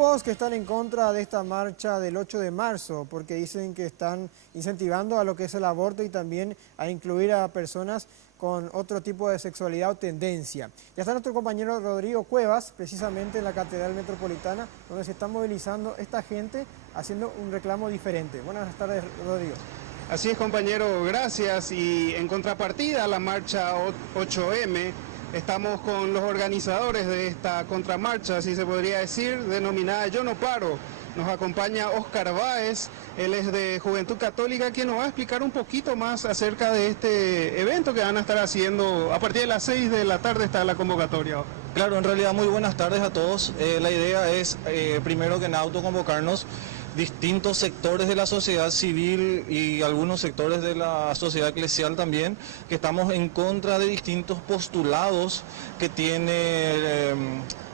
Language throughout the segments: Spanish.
grupos que están en contra de esta marcha del 8 de marzo, porque dicen que están incentivando a lo que es el aborto y también a incluir a personas con otro tipo de sexualidad o tendencia. Ya está nuestro compañero Rodrigo Cuevas, precisamente en la Catedral Metropolitana, donde se está movilizando esta gente haciendo un reclamo diferente. Buenas tardes, Rodrigo. Así es, compañero, gracias. Y en contrapartida a la marcha 8M, estamos con los organizadores de esta contramarcha, así se podría decir, denominada Yo No Paro. Nos acompaña Oscar Báez, él es de Juventud Católica, quien nos va a explicar un poquito más acerca de este evento que van a estar haciendo. A partir de las 6 de la tarde está la convocatoria. Claro, en realidad muy buenas tardes a todos. La idea es, primero que nada, autoconvocarnos distintos sectores de la sociedad civil y algunos sectores de la sociedad eclesial también, que estamos en contra de distintos postulados que tiene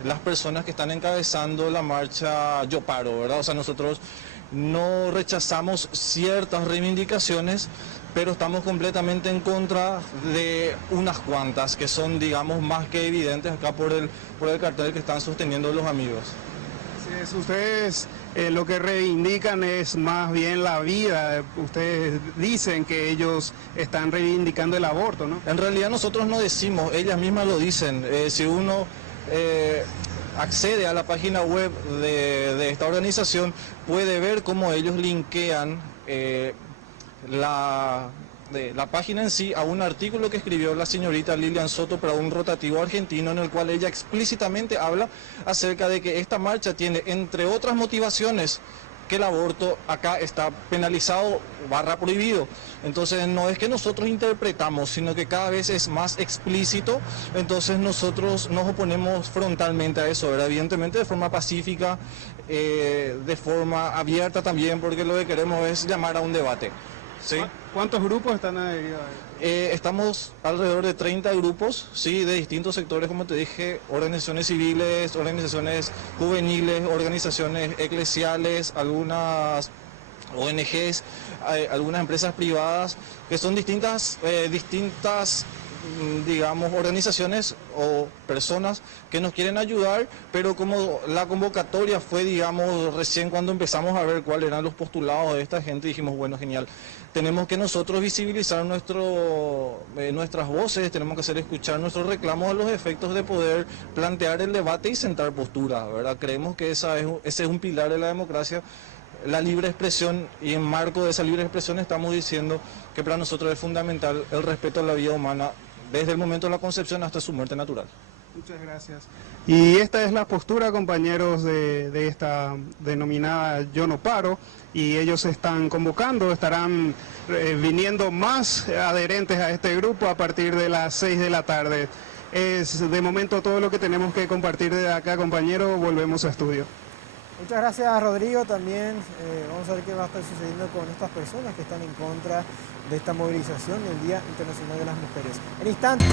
las personas que están encabezando la marcha Yo Paro, ¿verdad? O sea, nosotros no rechazamos ciertas reivindicaciones, pero estamos completamente en contra de unas cuantas que son, digamos, más que evidentes acá por el cartel que están sosteniendo los amigos. Así es, ustedes lo que reivindican es más bien la vida. Ustedes dicen que ellos están reivindicando el aborto, ¿no? En realidad nosotros no decimos, ellas mismas lo dicen. Si uno accede a la página web de esta organización, puede ver cómo ellos linkean la página en sí a un artículo que escribió la señorita Lilian Soto para un rotativo argentino, en el cual ella explícitamente habla acerca de que esta marcha tiene, entre otras motivaciones, que el aborto acá está penalizado / prohibido. Entonces no es que nosotros interpretamos, sino que cada vez es más explícito. Entonces nosotros nos oponemos frontalmente a eso, ¿verdad? Evidentemente de forma pacífica, de forma abierta también, porque lo que queremos es llamar a un debate. ¿Sí? ¿Cuántos grupos están adheridos? Estamos alrededor de 30 grupos, sí, de distintos sectores, como te dije, organizaciones civiles, organizaciones juveniles, organizaciones eclesiales, algunas ONGs, algunas empresas privadas, que son distintas, digamos, organizaciones o personas que nos quieren ayudar, pero como la convocatoria fue, digamos, recién cuando empezamos a ver cuáles eran los postulados de esta gente, dijimos, bueno, genial, tenemos que nosotros visibilizar nuestras voces, tenemos que hacer escuchar nuestros reclamos a los efectos de poder plantear el debate y sentar posturas, ¿verdad? Creemos que ese es un pilar de la democracia, la libre expresión, y en marco de esa libre expresión estamos diciendo que para nosotros es fundamental el respeto a la vida humana desde el momento de la concepción hasta su muerte natural. Muchas gracias. Y esta es la postura, compañeros, de esta denominada Yo No Paro, y ellos están convocando, estarán viniendo más adherentes a este grupo a partir de las 6 de la tarde. Es de momento todo lo que tenemos que compartir de acá, compañero. Volvemos a estudio. Muchas gracias, Rodrigo. También vamos a ver qué va a estar sucediendo con estas personas que están en contra de esta movilización del Día Internacional de las Mujeres. En instantes.